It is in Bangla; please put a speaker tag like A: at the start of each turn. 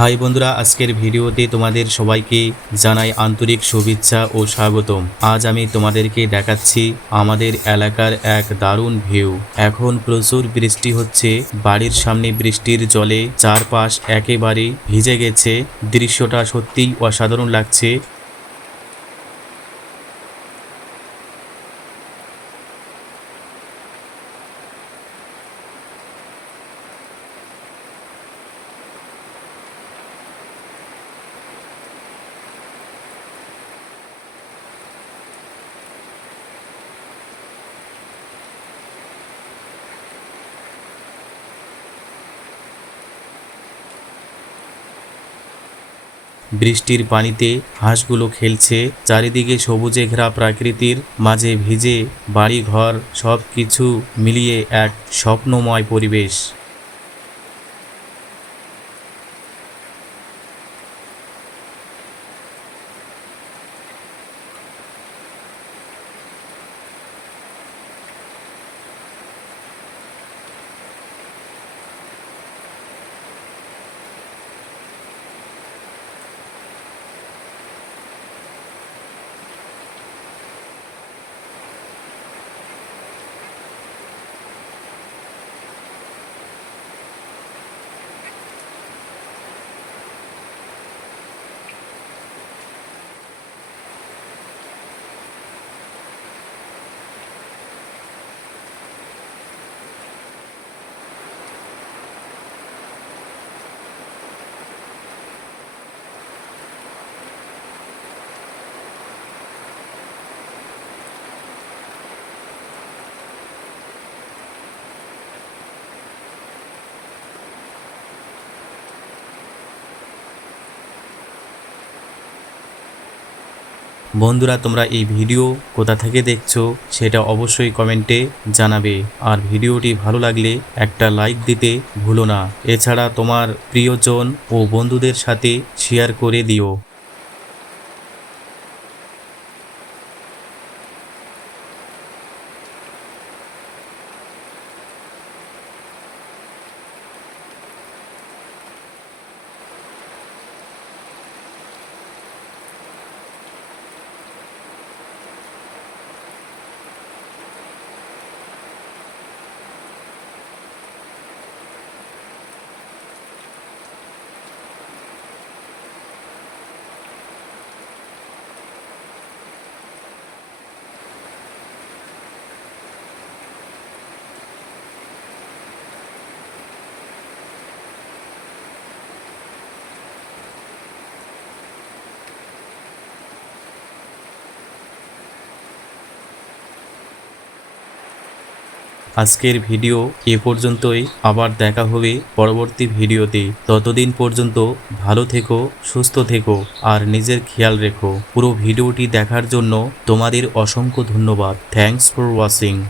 A: হাই বন্ধুরা, আজকের ভিডিওতে তোমাদের সবাইকে জানাই আন্তরিক শুভেচ্ছা ও স্বাগতম। আজ আমি তোমাদেরকে দেখাচ্ছি আমাদের এলাকার এক দারুণ ভিউ। এখন প্রচুর বৃষ্টি হচ্ছে, বাড়ির সামনে বৃষ্টির জলে চারপাশ একেবারে ভিজে গেছে। দৃশ্যটা সত্যিই অসাধারণ লাগছে। বৃষ্টির পানিতে হাঁসগুলো খেলছে, চারিদিকে সবুজে ঘেরা প্রাকৃতির মাঝে ভিজে বাড়িঘর সব কিছু মিলিয়ে এক স্বপ্নময় পরিবেশ। বন্ধুরা, তোমরা এই ভিডিও কোথা থেকে দেখছ সেটা অবশ্যই কমেন্টে জানাবে। আর ভিডিওটি ভালো লাগলে একটা লাইক দিতে ভুলো না। এছাড়া তোমার প্রিয়জন ও বন্ধুদের সাথে শেয়ার করে দিও। আজকের ভিডিও এ পর্যন্তই। আবার দেখা হবে পরবর্তী ভিডিওতে। ততদিন পর্যন্ত ভালো থেকো, সুস্থ থেকো, আর নিজের খেয়াল রেখো। পুরো ভিডিওটি দেখার জন্য তোমাদের অসংখ্য ধন্যবাদ। Thanks for watching